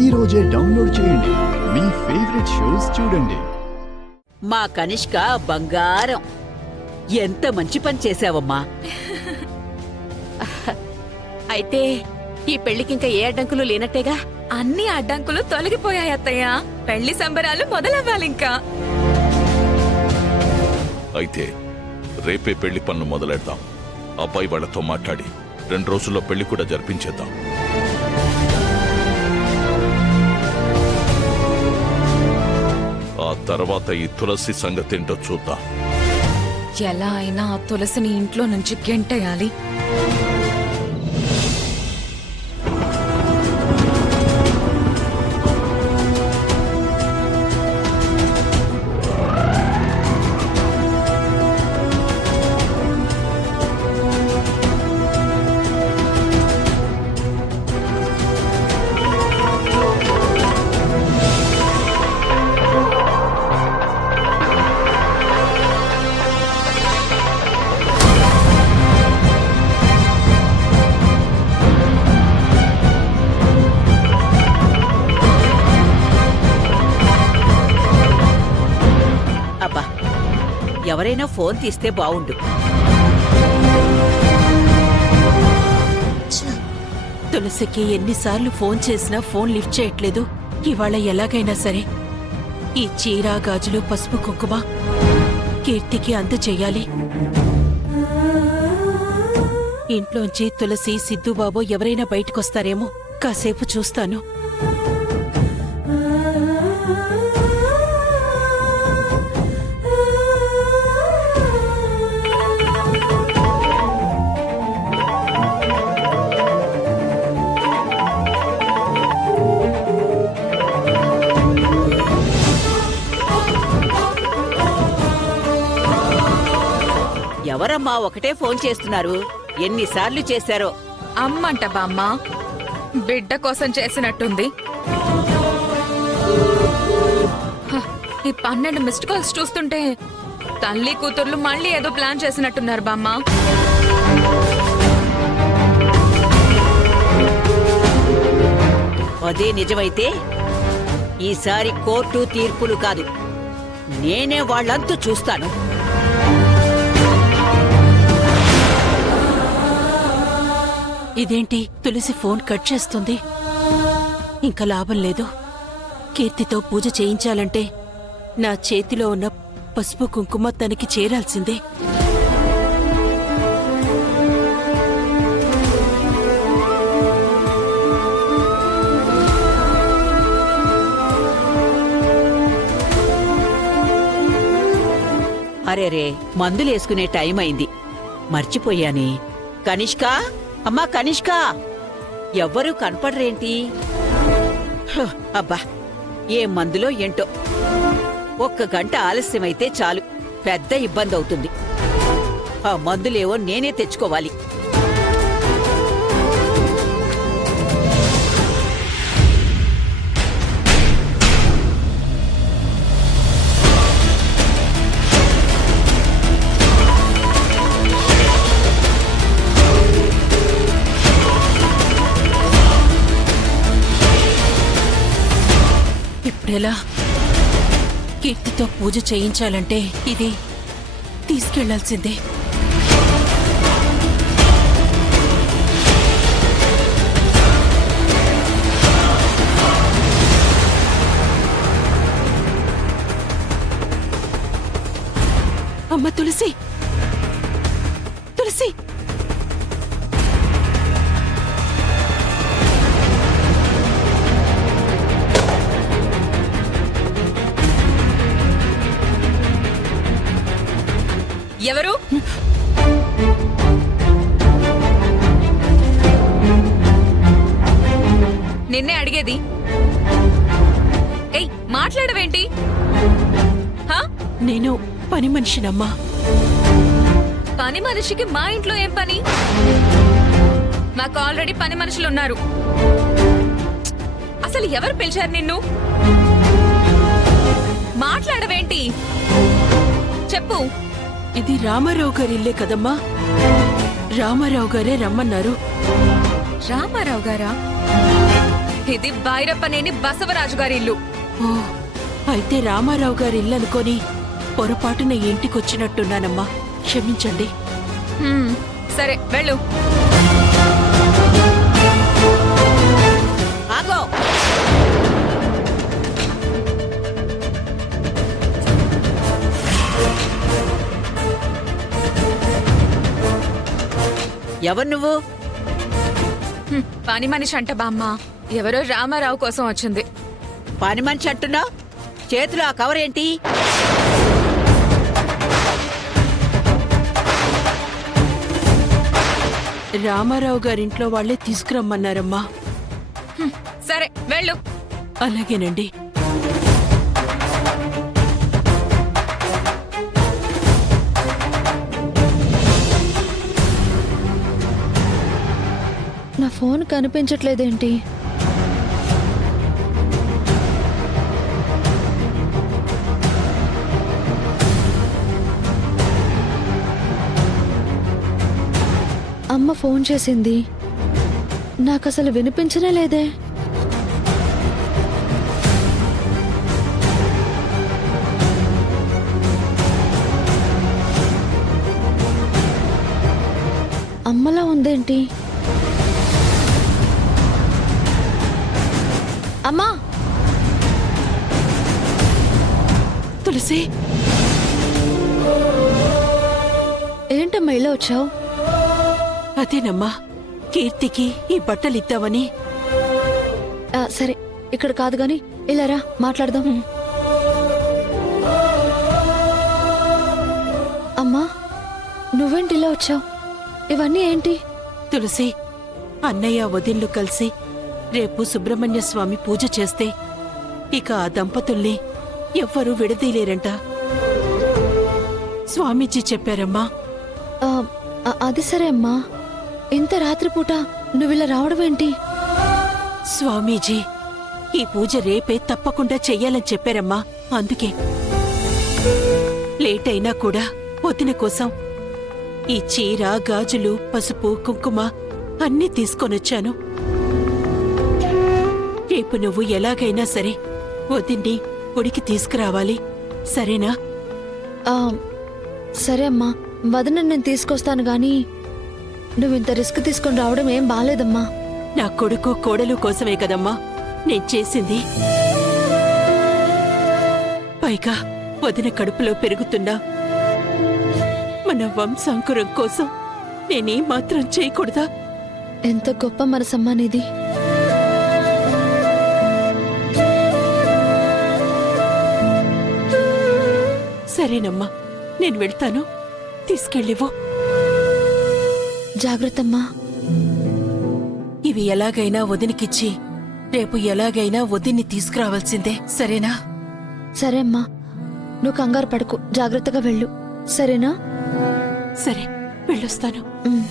ఈ రోజే డౌన్లోడ్ చేయండి. మీ ఫేవరెట్ షోస్ చూడండి. మా కనిష్క బంగారం. ఎంత మంచి పని చేశావమ్మా. అయితే ఈ పెళ్లికింకా ఏ అడ్డంకులు లేనట్టేగా? అన్ని అడ్డంకులు తొలగిపోయాయి అత్తయ్య. పెళ్లి సంబరాలు మొదలవ్వాలింకా. అయితే రేపే పెళ్లి పనులు మొదలెడదాం. అబ్బాయి వాళ్లతో మాట్లాడి 2 రోజుల్లో పెళ్లి కూడా జరిపించేద్దాం. ఆ తర్వాత ఈ తులసి సంగతేంటో చూద్దాం. ఎలా అయినా ఆ తులసిని ఇంట్లో నుంచి గెంటేయాలి. అబ్బా, ఎవరైనా ఫోన్ తీస్తే బావుండు. తులసికి ఎన్నిసార్లు ఫోన్ చేసినా ఫోన్ లిఫ్ట్ చేయట్లేదు. ఇవాళ ఎలాగైనా సరే ఈ చీర, గాజులు, పసుపు, కుంకుమ కీర్తికి అందజేయాలి. ఇంట్లోంచి తులసి, సిద్ధుబాబు ఎవరైనా బయటకొస్తారేమో. కాసేపు చూస్తాను. ఎవరమ్మా ఒకటే ఫోన్ చేస్తున్నారు? ఎన్నిసార్లు చేశారో. అమ్మంట బామ్మ. బిడ్డ కోసం చేసినట్టుంది. ఈ 12 మిస్డ్ కాల్స్ చూస్తుంటే తల్లి కూతుర్లు మళ్ళీ ఏదో ప్లాన్ చేసినట్టున్నారు బామ్మ. అదే నిజమైతే ఈసారి కోర్టు తీర్పులు కాదు, నేనే వాళ్ళంతూ చూస్తాను. ఇదేంటి, తులసి ఫోన్ కట్ చేస్తుంది? ఇంకా లాభం లేదు. కీర్తితో పూజ చేయించాలంటే నా చేతిలో ఉన్న పసుపు కుంకుమ తనకి చేరాల్సిందే. అరేరే, మందులేసుకునే టైం అయింది. మర్చిపోయానే. కనిష్కా, అమ్మా కనిష్కా, ఎవ్వరూ కనపడరేంటి? అబ్బా, ఏ మందులో ఏంటో. 1 గంట ఆలస్యమైతే చాలు, పెద్ద ఇబ్బంది అవుతుంది. ఆ మందులేవో నేనే తెచ్చుకోవాలి. ఇప్పుడెలా? కీర్తితో పూజ చేయించాలంటే ఇది తీసుకెళ్లాల్సిందే. అమ్మ తులసి, తులసి, ఎవరు? నిన్నే అడిగేది. ఏయ్, మాట్లాడవేంటి? నేను పని మనిషినమ్మా. పని మనిషికి మా ఇంట్లో ఏం పని? మాకు ఆల్రెడీ పని మనుషులున్నారు. అసలు ఎవరు పిలిచారు నిన్ను? మాట్లాడవేంటి? చెప్పు. ఇది రామారావు గారి ఇల్లే కదమ్మా. రామారావు గారే రమ్మన్నారు. రామారావు గారా? ఇది భైరప్పనేని బసవరాజు గారి ఇల్లు. ఓ అయితే రామారావు గారి ఇల్లు అనుకొని పొరపాటున ఇంటికొచ్చినట్టున్నానమ్మా, క్షమించండి. సరే వెళ్ళు. ఆగో, ఎవరు నువ్వు? పని మనిషి అంట బామ్మ. ఎవరో రామారావు కోసం వచ్చింది. పని మనిషి అంటున్నావు, చేతిలో ఆ కవర్ ఏంటి? రామారావు గారింట్లో వాళ్లే తీసుకురమ్మన్నారమ్మా. సరే వెళ్ళు. అలాగేనండి. నా ఫోన్ కనిపించట్లేదేంటి? అమ్మ ఫోన్ చేసింది, నాకసలు వినిపించనే లేదే. అమ్మలా ఉందేంటి? అమ్మా! తులసి, ఏంటమ్మా ఇలా వచ్చావు? అదేనమ్మా, కీర్తికి ఈ బట్టలిద్దామని. సరే, ఇక్కడ కాదు గాని ఇలా రా, మాట్లాడదాం. అమ్మా, నువ్వేంటి ఇలా వచ్చావు? ఇవన్నీ ఏంటి? తులసి, అన్నయ్య వదిన్లు కలిసి రేపు సుబ్రహ్మణ్య స్వామి పూజ చేస్తే ఇక ఆ దంపతుల్ని ఎవ్వరూ విడదీయలేరంట. స్వామీజీ చెప్పారమ్మా. అది సరే అమ్మా, ఇంత రాత్రిపూట నువ్విలా రావడం ఏంటి? స్వామీజీ ఈ పూజ రేపే తప్పకుండా చెయ్యాలని చెప్పారమ్మా. అందుకే లేట్ అయినా కూడా వదిన కోసం ఈ చీర, గాజులు, పసుపు, కుంకుమ అన్నీ తీసుకొనొచ్చాను. రేపు నువ్వు ఎలాగైనా సరే వదిన్ని గుడికి తీసుకురావాలి, సరేనా? సరే అమ్మా, వదిన నేను తీసుకొస్తాను గాని నువ్వింత రిస్క్ తీసుకొని రావడం ఏం బాలేదమ్మా. నా కొడుకు కోడలు కోసమే కదమ్మా నేను చేసింది. పైగా వదిన కడుపులో పెరుగుతున్నా మన వంశాంకురం కోసం నేనే మాత్రం చేయకూడదా? ఎంత గొప్ప మనసమ్మా నీది. సరేనమ్మా, నేను వెళ్తాను, తీసుకెళ్ళివో. జాగ్రత్తమ్మా. ఇవి ఎలాగైనా వదినికిచ్చి రేపు ఎలాగైనా వదిన్ని తీసుకురావాల్సిందే, సరేనా? సరే అమ్మా, నువ్వు కంగారు పడకు, జాగ్రత్తగా వెళ్ళు, సరేనా? సరే, వెళ్ళొస్తాను. ఉమ్.